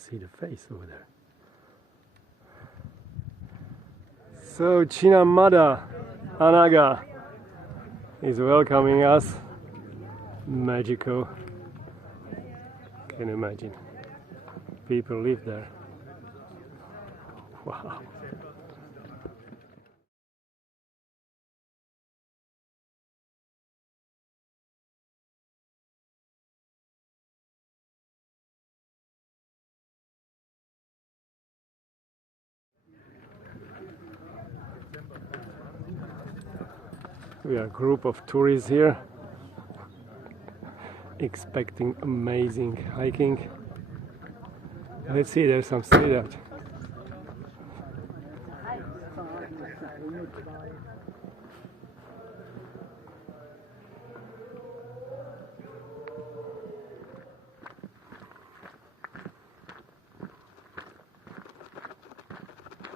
see the face over there. So Chinamada, Anaga is welcoming us. Magical. Can you imagine? People live there. Wow. We are a group of tourists here, expecting amazing hiking. Let's see, there's some street art.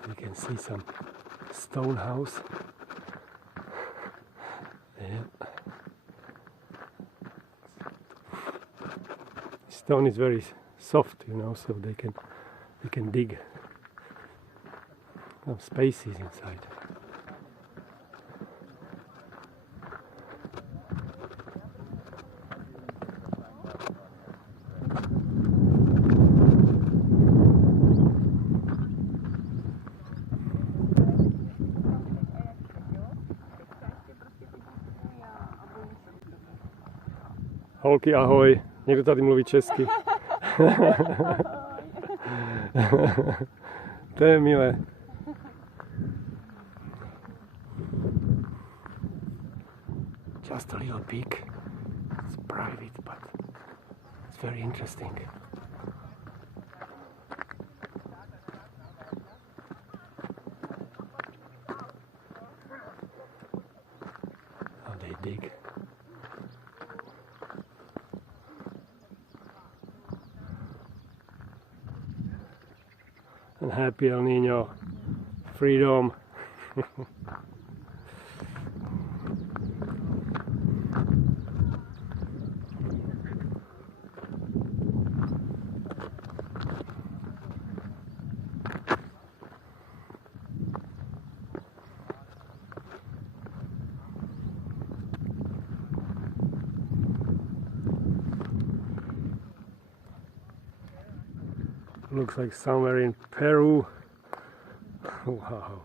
You can see some stone house. Yeah. Stone is very soft, you know, so they can dig some spaces inside. Holky, ahoj. Někdo tady mluví česky. To je milé. Just a little peek. It's private, but it's very interesting. How they dig. And happy El Niño, freedom. Looks like somewhere in Peru. Wow.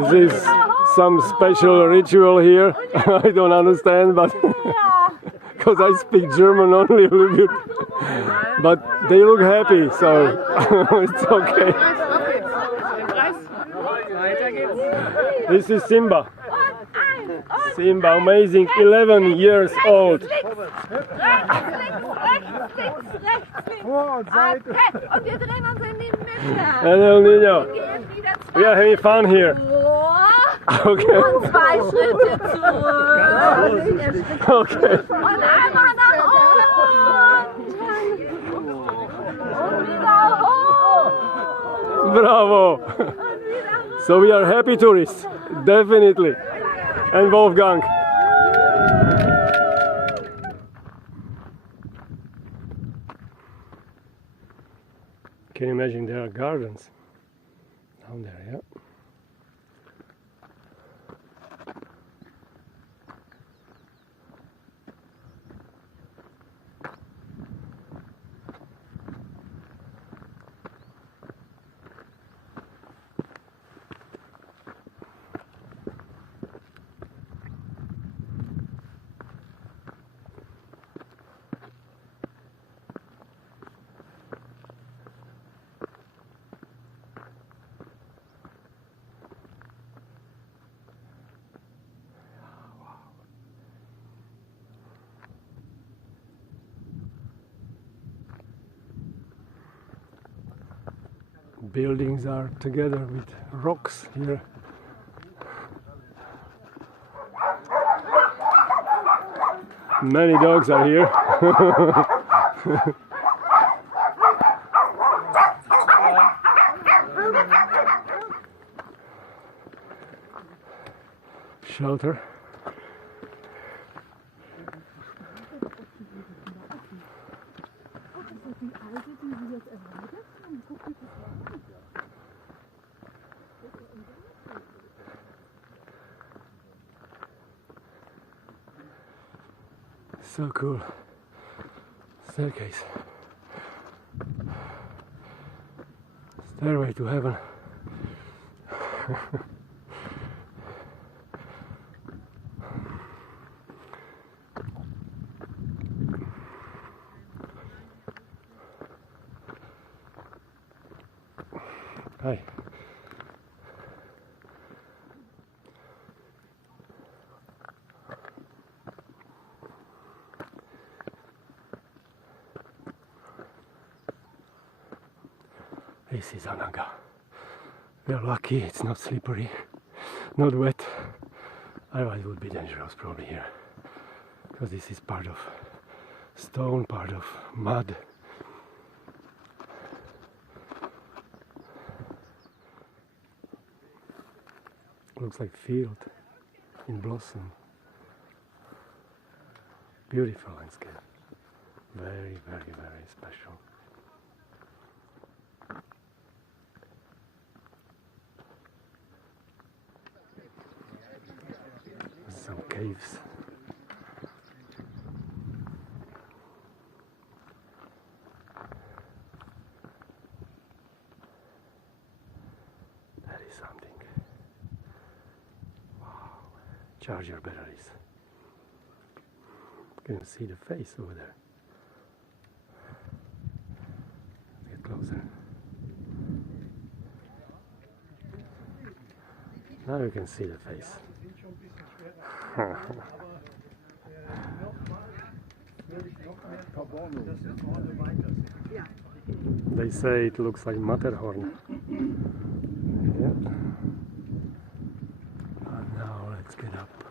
Is this some special ritual here? I don't understand, but because I speak German only a little bit. But they look happy, so it's okay. This is Simba. Simba, amazing, 11 years old. And El Niño. We are having fun here. Okay. Und 2 Schritte zurück. Okay. Und einmal nach unten. Und wieder hoch. Bravo. So we are happy tourists, definitely. And Wolfgang. Can you imagine there are gardens down there, yeah? buildings are together with rocks here. Many dogs are here. Shelter. So cool. Staircase. Stairway to heaven. Hi. This is Anaga. We are lucky it's not slippery, not wet. Otherwise it would be dangerous probably here. Because this is part of stone, part of mud. Looks like field in blossom. Beautiful landscape. Very, very, very special. Some caves. That is something. Charge your batteries. You can see the face over there. Get closer. Now you can see the face. They say it looks like Matterhorn. Yeah. And now let's get up.